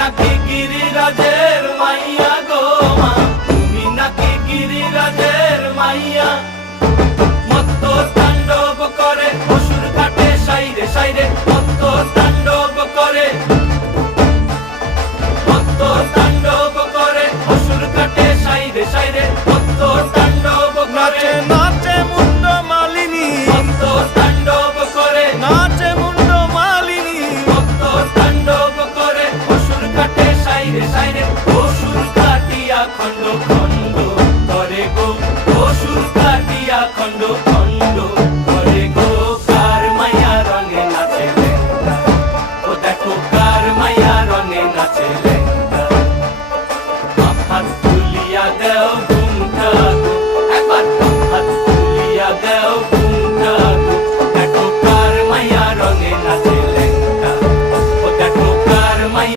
নাকি গিরিরাজের মাইয়া গো মা, তুমি নাকি গিরিরাজের মাইয়া। মত্ত তাণ্ডব করে অসুর ঘাটে সাইরে সাইরে, মত্ত তাণ্ডব করে